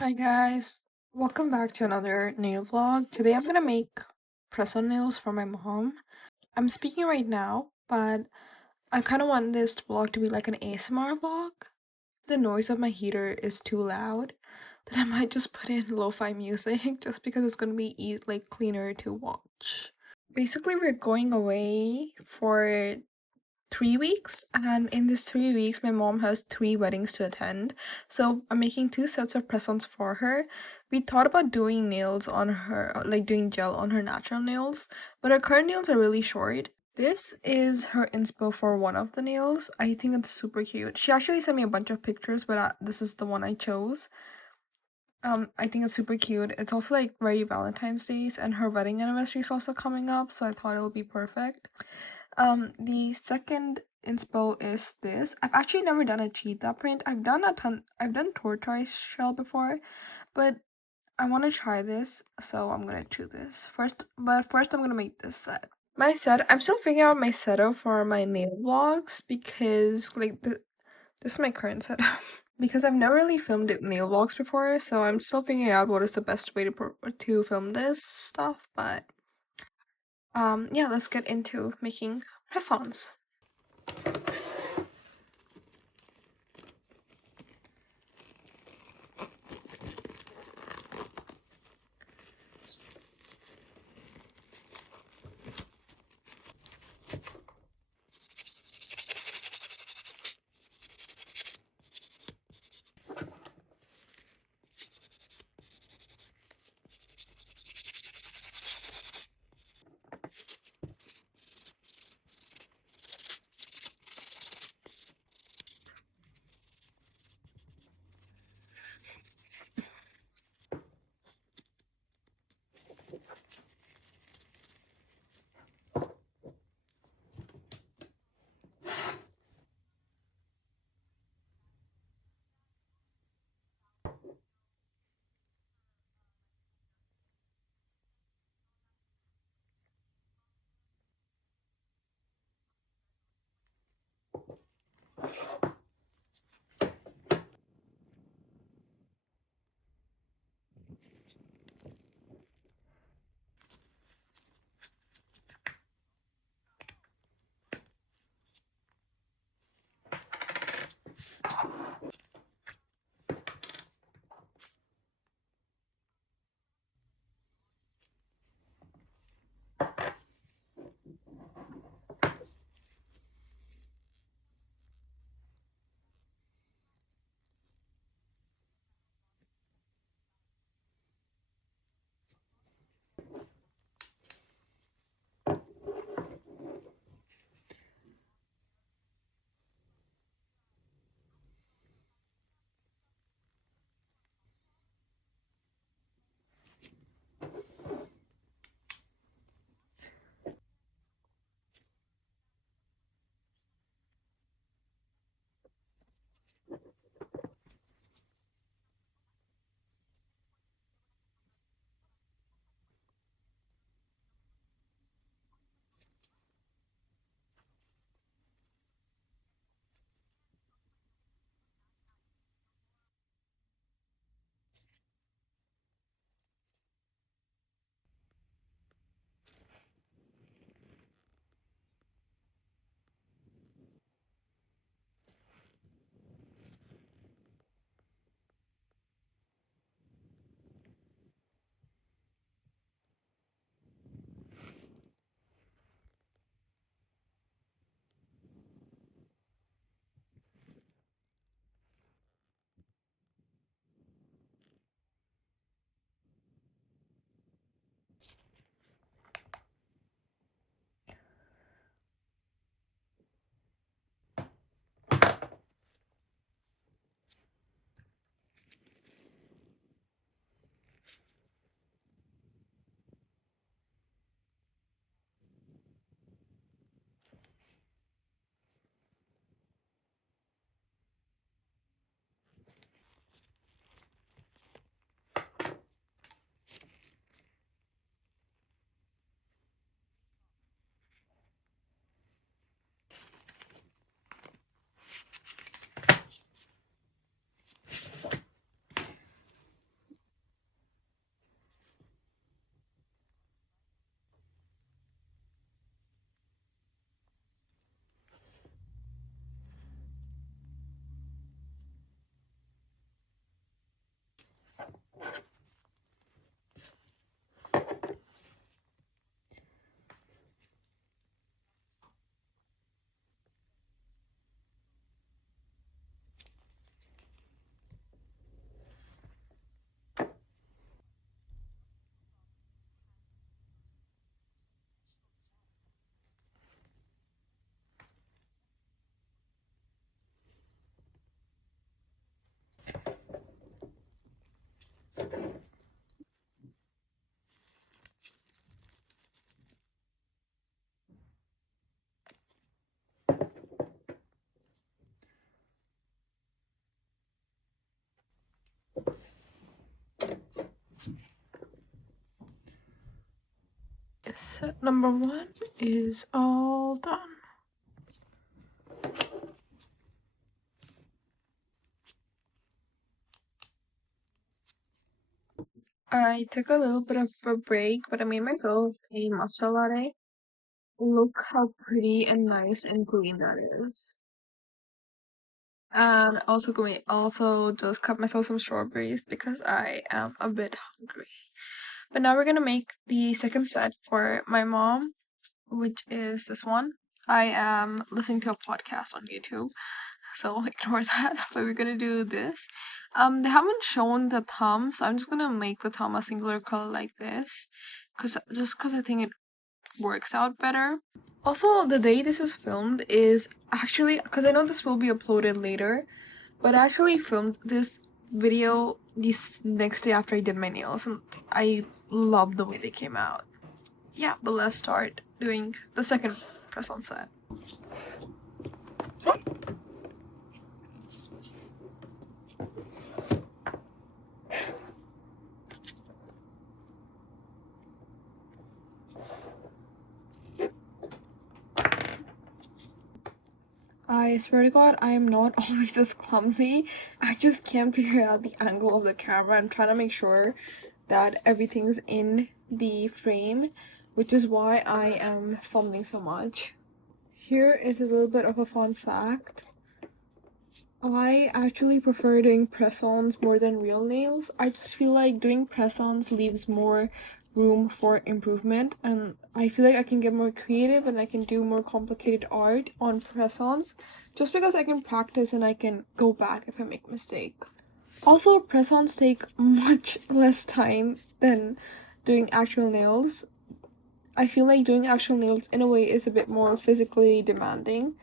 Hi guys, welcome back to another nail vlog. Today I'm gonna make press-on nails for my mom. I'm speaking right now, but I kind of want this vlog to be like an ASMR vlog. The noise of my heater is too loud, then I might just put in lo-fi music just because it's gonna be like cleaner to watch. Basically, we're going away for 3 weeks, and in these 3 weeks my mom has three weddings to attend, so I'm making two sets of press-ons for her. We thought about doing nails on her, like doing gel on her natural nails, but her current nails are really short. This is her inspo for one of the nails. I think it's super cute. She actually sent me a bunch of pictures, but this is the one I chose. I think it's super cute. It's also like very Valentine's Days, and her wedding anniversary is also coming up, so I thought it'll be perfect. The second inspo is this. I've actually never done a cheetah print. I've done tortoise shell before, but I want to try this, so I'm gonna do this first. But first, I'm gonna make this set. I'm still figuring out my setup for my nail vlogs because this is my current setup. Because I've never really filmed nail vlogs before, so I'm still figuring out what is the best way to film this stuff. But yeah, let's get into making press-ons. Set number 1 is all done. I took a little bit of a break, but I made myself a matcha latte. Look how pretty and nice and green that is. And also just cut myself some strawberries because I am a bit hungry. But now we're gonna make the second set for my mom, which is this one. I am listening to a podcast on YouTube, so ignore that. But we're gonna do this. They haven't shown the thumb, so I'm just gonna make the thumb a singular color like this, cause I think it works out better. Also, the day this is filmed is actually, because I know this will be uploaded later, but I actually filmed this video this next day after I did my nails, and I love the way they came out. Yeah, but let's start doing the second press on set. I swear to God, I am not always this clumsy. I just can't figure out the angle of the camera. I'm trying to make sure that everything's in the frame, which is why I am fumbling so much. Here is a little bit of a fun fact. I actually prefer doing press-ons more than real nails. I just feel like doing press-ons leaves more room for improvement, and I feel like I can get more creative and I can do more complicated art on press-ons just because I can practice and I can go back if I make a mistake. Also, press-ons take much less time than doing actual nails. I feel like doing actual nails in a way is a bit more physically demanding.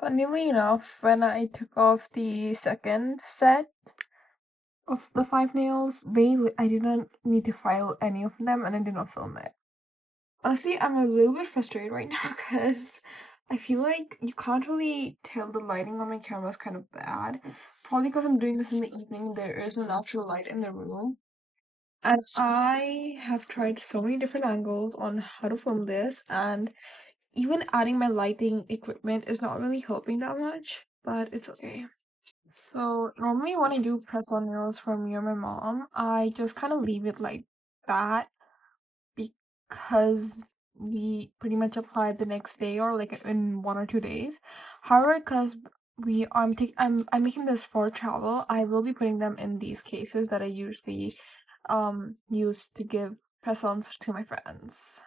Funnily enough, when I took off the second set of the 5 nails, I did not need to file any of them, and I did not film it. Honestly, I'm a little bit frustrated right now because I feel like you can't really tell the lighting on my camera is kind of bad. Probably because I'm doing this in the evening, there is no natural light in the room. And I have tried so many different angles on how to film this, and even adding my lighting equipment is not really helping that much, but it's okay. So normally when I do press-on nails for me or my mom, I just kind of leave it like that because we pretty much apply the next day or like in 1 or 2 days. However, because I'm making this for travel, I will be putting them in these cases that I usually use to give press-ons to my friends.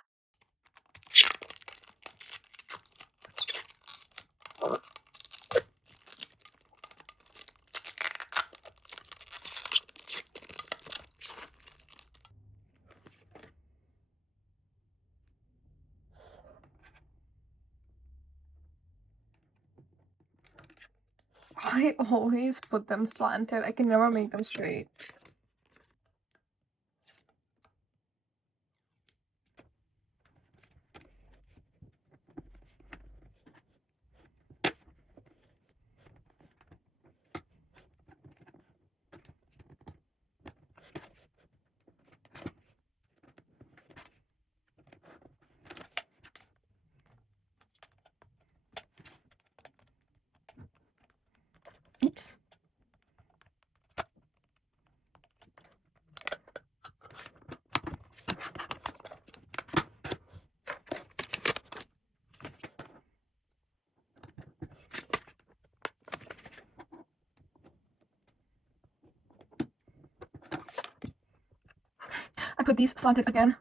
I always put them slanted. I can never make them straight. Oops. I put these slanted again.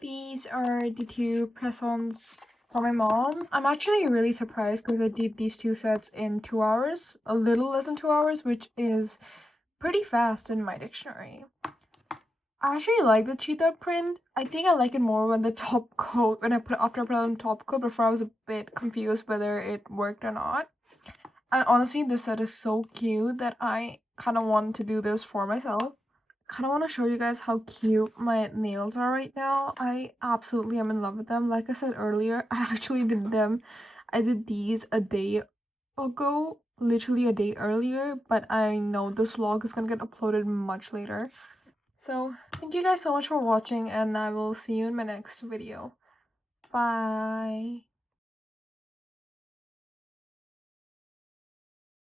These are the two press-ons for my mom. I'm actually really surprised because I did these two sets in 2 hours, a little less than 2 hours, which is pretty fast in my dictionary. I actually like the cheetah print. I think I like it more when the top coat, after I put on top coat. Before I was a bit confused whether it worked or not. And honestly, this set is so cute that I kind of want to do this for myself. Kind of want to show you guys how cute my nails are right now. I absolutely am in love with them. Like I said earlier, I actually I did these a day ago, literally a day earlier, but I know this vlog is gonna get uploaded much later. So thank you guys so much for watching, and I will see you in my next video. Bye.